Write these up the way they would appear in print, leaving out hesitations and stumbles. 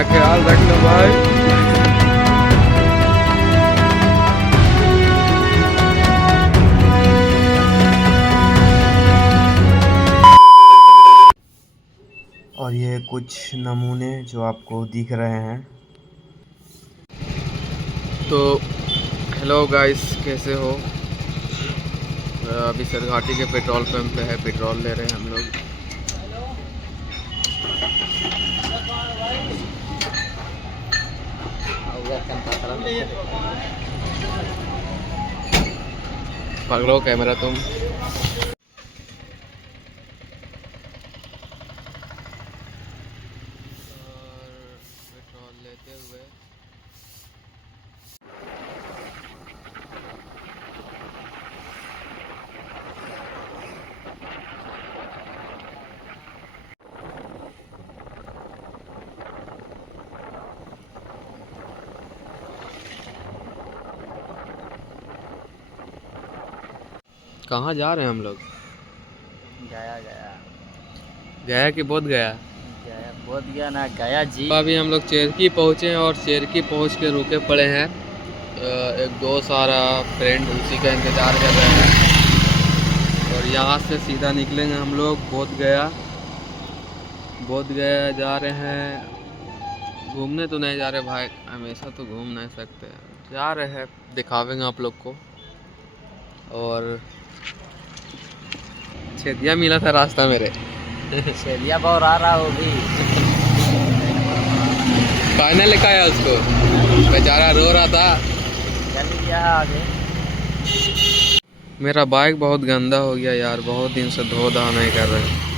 अपना ख्याल रखना भाई। और ये कुछ नमूने जो आपको दिख रहे हैं। तो हेलो गाइस, कैसे हो? अभी सरघाटी के पेट्रोल पंप पे है, पेट्रोल ले रहे हैं हम लोग। पकड़ो कैमरा तुम। पेट्रोल लेते हुए कहाँ जा रहे हैं हम लोग? गया कि बोध गया? बोध गया ना, गया जी। अभी हम लोग चेरकी पहुँचे हैं और चेरकी पहुँच के रुके पड़े हैं। एक दोस्त सारा फ्रेंड उसी का इंतज़ार कर रहे हैं और यहाँ से सीधा निकलेंगे हम लोग बोध गया जा रहे हैं। घूमने तो नहीं जा रहे भाई, हमेशा तो घूम नहीं सकते, जा रहे हैं, दिखावेंगे आप लोग को। और छेदिया मिला था रास्ता मेरे। छेदिया बहुत आ रहा वो भी। कहने लिखा है उसको, बेचारा रो रहा था। चल गया आगे। मेरा बाइक बहुत गंदा हो गया यार, बहुत दिन से धो धा नहीं कर रहे।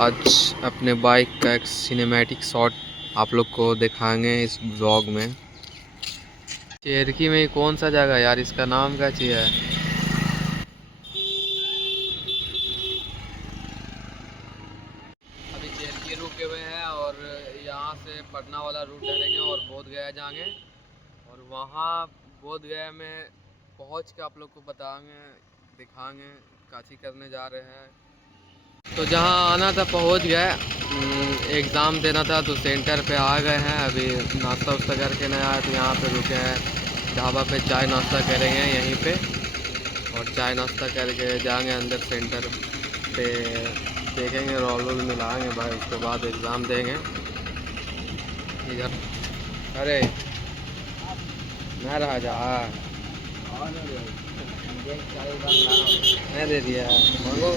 आज अपने बाइक का एक सिनेमैटिक शॉट आप लोग को दिखाएंगे इस ब्लॉग में। चेरकी में कौन सा जगह यार, इसका नाम क्या चीज़ है? अभी चेरकी रुके हुए हैं और यहाँ से पटना वाला रूट धरेंगे और बोध गया जाएंगे। और वहाँ बोध गया में पहुँच के आप लोग को बताएंगे, दिखाएंगे काची करने जा रहे हैं। तो जहाँ आना था पहुँच गए, एग्ज़ाम देना था तो सेंटर पे आ गए हैं। अभी नाश्ता वास्ता करके नहीं आए तो यहाँ पे रुके हैं, ढाबा पे चाय नाश्ता करेंगे यहीं पे। और चाय नाश्ता करके जाएंगे अंदर सेंटर पे, देखेंगे रोल वोल मिलाएंगे भाई, उसके बाद एग्ज़ाम देंगे इधर। अरे ना रहा जा नहीं दे दिया, मांगो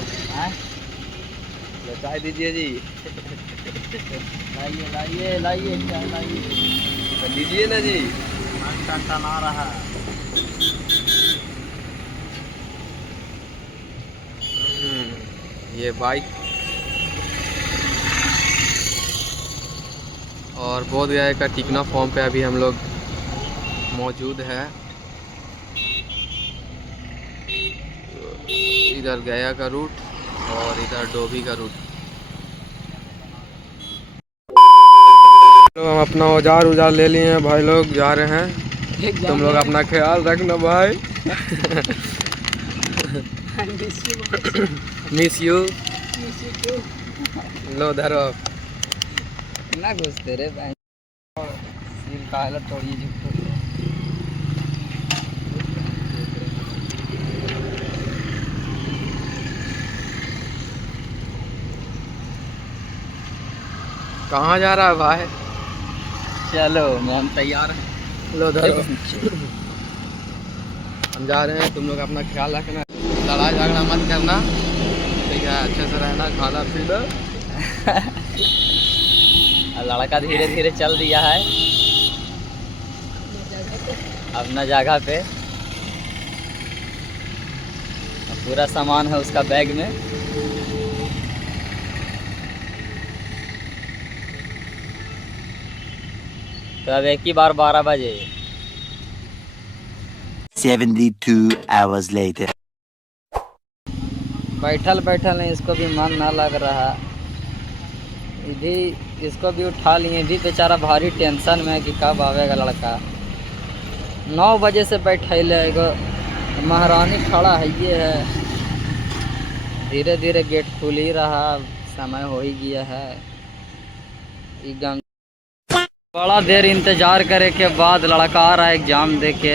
चाय दीजिए जी। लाइए लाइए लाइए चाय लाइए, दीजिए ना जी। टन आ रहा है। ये बाइक और बोध गया का टिकना फॉर्म पे अभी हम लोग मौजूद है। इधर गया का रूट और इधर डोभी का रूट। तो हम अपना औजार ले लिए हैं भाई, लोग जा रहे हैं। तुम लोग अपना ख्याल रखना भाई। Miss you. लो धरो ना घुसते रे भाई, सील का हालत तोड़िए जी। कहाँ जा रहा है भाई? चलो हम तैयार हैं। लो धरो। हम जा रहे हैं, तुम लोग अपना ख्याल रखना, लड़ाई झगड़ा मत करना, ठीक है? अच्छे से रहना, खाना पीना। लड़का धीरे धीरे चल दिया है अपना जगह पे। पूरा सामान है उसका बैग में। तो अब एक ही बार 12 बजे 72 hours later. बैठल बैठल है, इसको भी मन ना लग रहा। भी इसको भी उठा लिए, भी बेचारा भारी टेंशन में है कि कब आवेगा लड़का। 9 बजे से बैठैले एगो महारानी खड़ा है, ये है। धीरे धीरे गेट खुल ही रहा, समय हो ही गया है। बड़ा देर इंतजार करे के बाद लड़का आ रहा है एग्जाम दे के।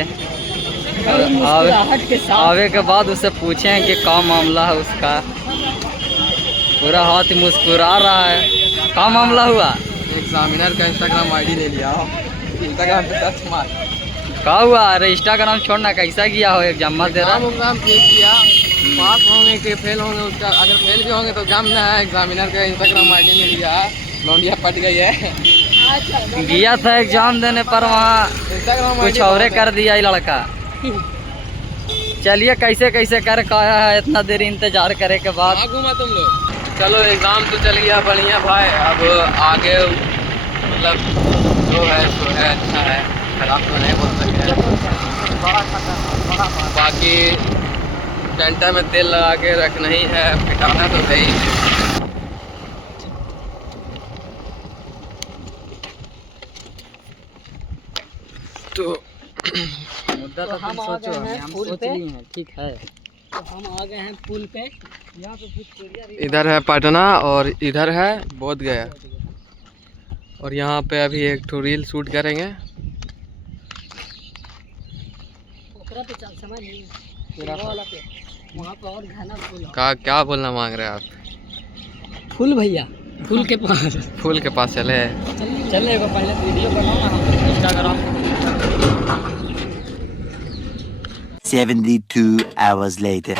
आवे के बाद उससे पूछें कि क्या मामला है उसका। पूरा हाथ मुस्कुरा रहा है। क्या मामला हुआ? एग्जामिनर का इंस्टाग्राम आईडी ले लिया, इंस्टाग्राम पे टच मार। क्या हुआ? अरे इंस्टाग्राम छोड़ना, कैसा किया हो एग्जाम मत दे रहा? एग्जाम ठीक किया, पास होंगे कि फेल होंगे उसका, अगर फेल भी होंगे तो गम ना है। एग्जामिनर का इंस्टाग्राम आईडी ले लिया, लौंडिया पट गई है। गया था एग्जाम देने पर वहाँ इंस्टाग्राम कुछ और कर दिया ये लड़का। चलिए कैसे कैसे कर पाया है इतना देर इंतजार करे के बाद। घूमा तुम लोग। चलो एग्जाम तो चल गया बढ़िया भाई, अब आगे मतलब जो है सो है, अच्छा है, खराब तो नहीं बोल सकते। बाकी डंडा में तेल लगा के रखना ही है, पिटाना तो है ही। तो मुद्दा तो हम सोचो, हम सोच लिए हैं, ठीक है। तो हम आ गए हैं पुल पे। यहाँ पे इधर है पटना और इधर है बोध गया, और यहाँ पे अभी एक ठो रील शूट करेंगे। क्या बोलना मांग रहे हैं आप? फूल भैया, फूल के पास, फूल के पास चले चले पहले वीडियो बनाओ ना, हम इंस्टाग्राम। 72 hours later.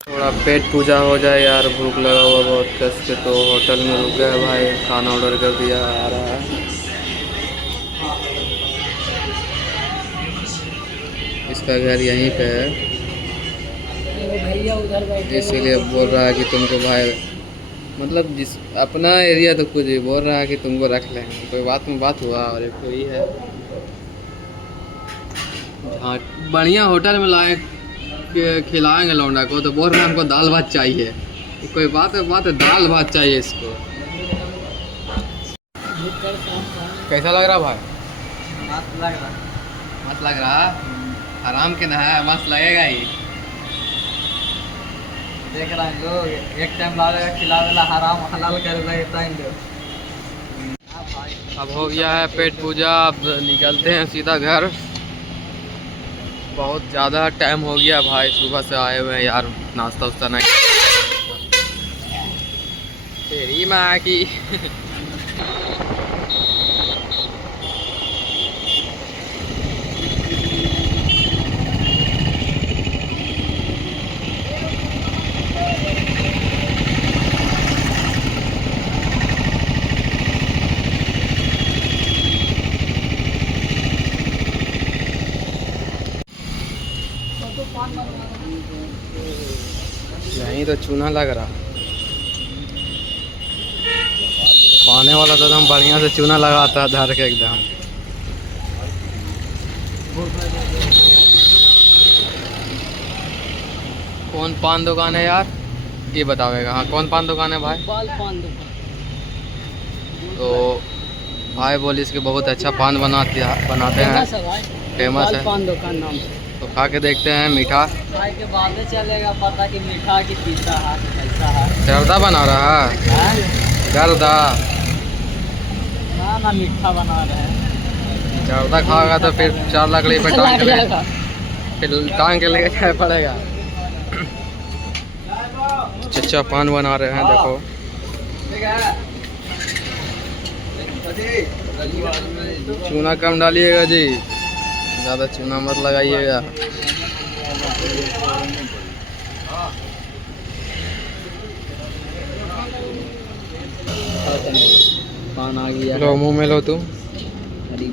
थोड़ा पेट पूजा हो जाए यार, भूख लगा हुआ बहुत कस के। तो होटल में रुक गए भाई, खाना ऑर्डर कर दिया, आ रहा है। इसका घर यहीं पे है, इसीलिए बोल रहा है कि तुमको भाई, मतलब जिस अपना एरिया तो कुछ ही बोल रहा है कि तुमको रख लें। कोई बात में बात हुआ, और एक कोई है। हाँ, बढ़िया होटल में लाए खिलाएंगे लौंडा को, तो बोल रहे हैं हमको दाल भात चाहिए। कोई बात है दाल भात चाहिए इसको। कैसा लग रहा भाई? मस्त लग रहा, मस्त लग रहा। आराम के ना है, मस्त लगेगा ही। देख रहे हैं लोग, एक टाइम ला देगा खिलावेला, हराम हलाल कर देता है लोग। अब हो गया है पेट पूजा, अब निकलते हैं सीधा घर। बहुत ज़्यादा टाइम हो गया भाई, सुबह से आए हुए हैं यार, नाश्ता उस्ता नहीं। तेरी माँ की। यहीं तो चूना लग रहा, पाने वाला तो एकदम बढ़िया से चूना लगाता है धर के एकदम। कौन पान दुकान है यार, ये बतावेगा? हाँ, कौन पान दुकान है भाई? बाल पान दुकान। तो भाई बोली इसके बहुत अच्छा पान बनाते हैं, फेमस है पान दुकान नाम से। तो खा के देखते हैं। मीठा खाए के बाद चलेगा पता कि मीठा कि तीखा है, कैसा है। जर्दा बना रहा है, जर्दा ना मीठा बना रहे हैं। जर्दा खाएगा तो फिर 4 लाख पे टांग के लेके जाना पड़ेगा। चचा पान बना रहे हैं, देखो। चूना कम डालिएगा जी, ज़्यादा चूना मत लगाइएगा। पान आ गया, लो मुँह में लो तुम। अरे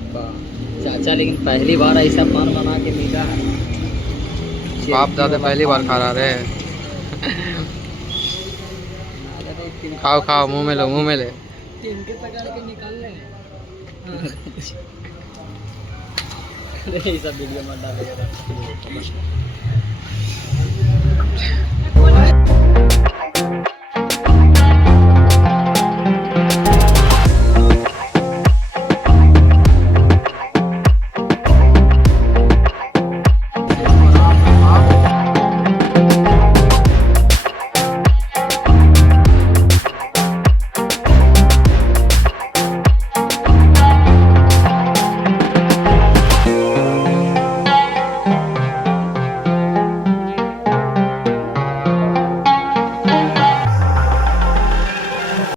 चाचा, लेकिन पहली बार ऐसा पान बना के मिला है। बाप दादा पहली बार खा रहा है। खाओ खाओ, मुँह में लो, मुँह में ले। तिनके पकड़ के निकाल ले। ये सब वीडियो मत डालेगा।